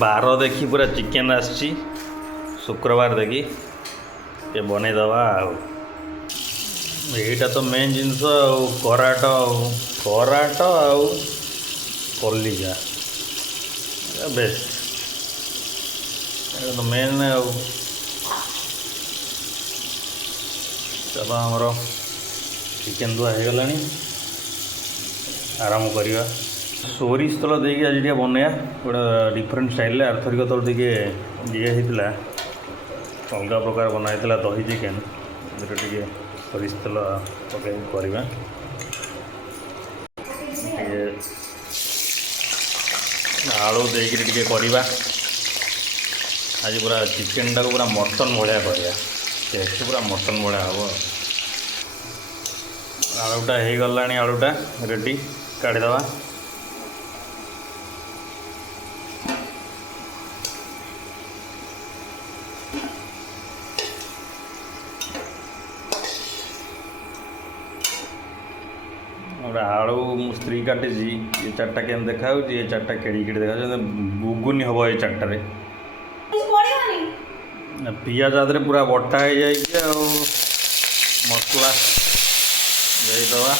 बार देखी पूरा चिकेन आसी शुक्रवार देखी ये बनईदवा यहीटा तो मेन जिनस कराट कराट कलिजा बेस्ट तो मेन चलो आमर चिकेन धुआ हो गला आराम करवा सोरिष तेल देकी आज बनया गोटे डिफरेंट स्टाइल आर्थरिक तल टे ये होता अलग प्रकार बनाई दही चिकेन टे सोरिष तेल पकड़ करवा आलू देकी करवा आज पूरा चिकेन टाक पूरा मटन भाया करवा टेस्ट पूरा मटन भाया हम आलूटा हो गला आलूटा रेडी काढ़ीदवा आलू मु स्त्री काटी ये चार्टा के देखा ये चार्टा केड़ी देखा गुगुनी हम ये चार्टार पियाज आदि पूरा बटा हो जाए मसला देदवा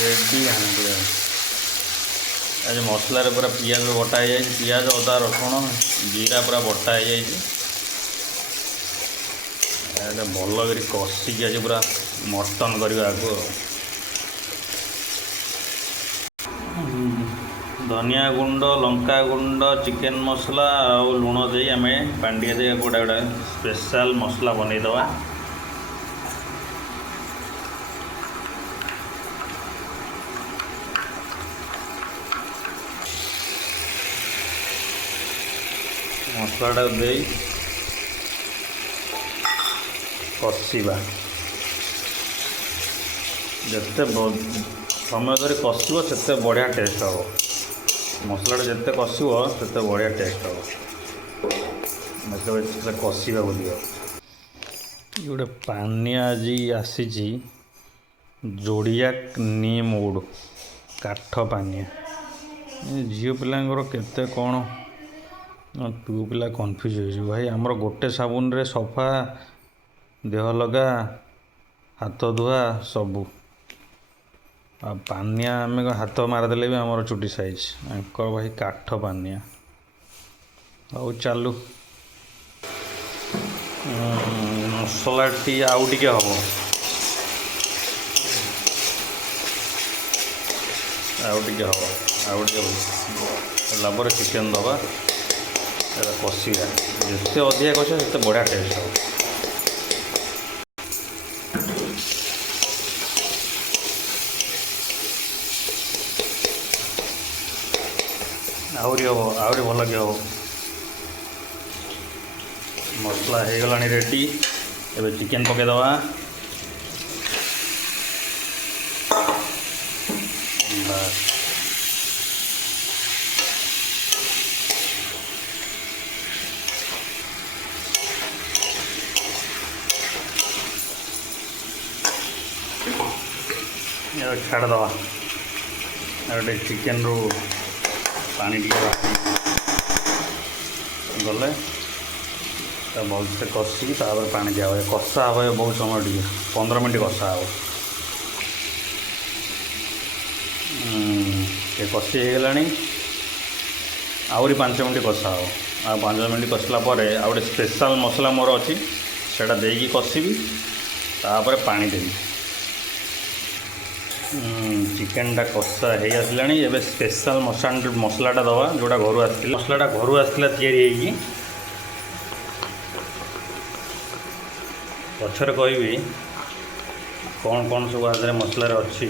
रेडी हांडी आज मसलार पूरा पियाज बटा हो जाए पियाज अदा रसुण जीरा पूरा बटा हो जाए भल कर कषिकी आज पूरा मटन करवा आगो धनिया गुंड लंका गुंड चिकेन मसला और लुण दे आम पांडिया दे गोटा गोटा स्पेशल मसला बनईदवा मसलाटा दे कषा जिते समय धरी कषिब से बढ़िया टेस्ट हम मसलाटा जिते कषिब से बढ़िया टेस्ट हम कषा बोल गोटे पानिया आज आसी जोड़िया नीम उड काठ पानिया झील पिलांर केते कौन पुओ पिला कन्फ्यूज हो भाई आमर गोटे साबुन रे सफा देह लगा हाथ धुआ सबू आ पानिया आम हाथ मारदेले भी आमर चुटी साइज आंकर भाई काठ पानिया आउ चालू मसलाटी आउ टिके हम आउ टिके लाभर चिकेन दबा कषा जिते अधिका कषा से बढ़िया टेस्ट हो आहरी हम आहरी भल कि हम मसला हो गला रेडी एबे चिकेन पकईदवा छाड़दवा गोटे चिकेन रू पानी टे गले भलसे कषिकी पानी दिया हुए कषा हे बहुत समय टे 15 मिनट कषा हे कषि हो गला आहरी 5 मिनट कषा हो 5 मिनट कषला आ गोटे स्पेशल मसला मोर अच्छी से देकी कषिबी तापर पानी देवी चिकेनटा कषा हो आसला एवं स्पेशल मसलाटा दवा जोटा घर आसला मसलाटा घर आसला या पचर कहि कौन कौन सब आज मसलार अच्छी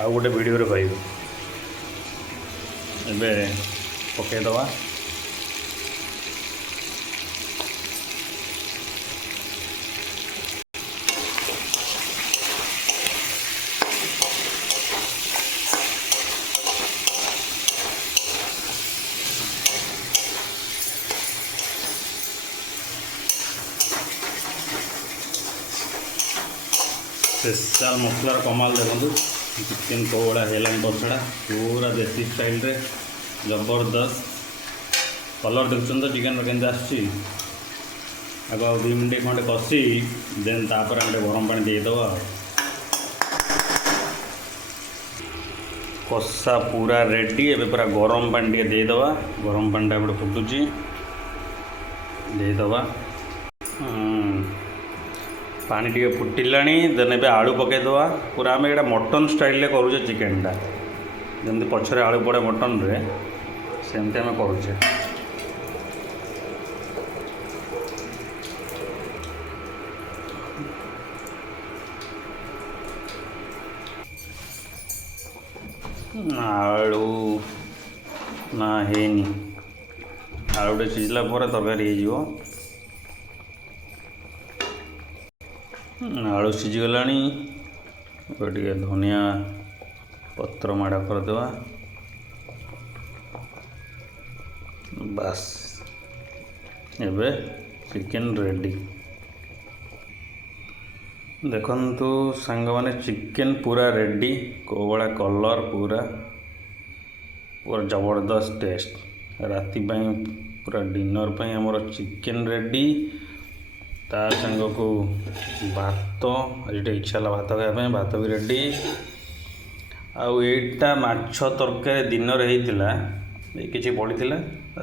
आउ गोटे वीडियो कह पकईदवा स्पेशल मसलार कमाल देखो चिकेन को भाया है पछड़ा पूरा देसी स्टाइल रे जबरदस्त कलर देखुन तो चिकेन के आग 2 मिनट खंडे कषि देन तापर हम गरम पानी देदेवा कषा पूरा रेडी एबे पूरा गरम पानी टे देदेवा गरम पानी टा फुटुची देदेवा पानी टे फुटिलाणी देन ए आलू पकईदेवा पूरा आम यहाँ मटन स्टाइल करुचे चिकेनटा जमी पछरे आलू पड़े मटन रे सेमती आम करुचे आलू ना हेनी आलूटे सिझला तरकारी हो आलू सिझीगला टे धनिया पत्र माड़ करदे बास एबे चिकेन रेडी देखंतु सांग माने चिकेन पूरा रेडी कोवड़ा कलर पूरा पूरा जबरदस्त टेस्ट राति पूरा डिनर पे हमर चिकेन रेडी ता संग को भात आज इच्छा है भात खाया भात भी रेडी आउ एटा माछ तरकारी दिन होता कि पड़ी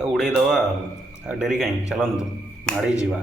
उड़े दवा डेरी कहीं चलतु माड़ी जीवा।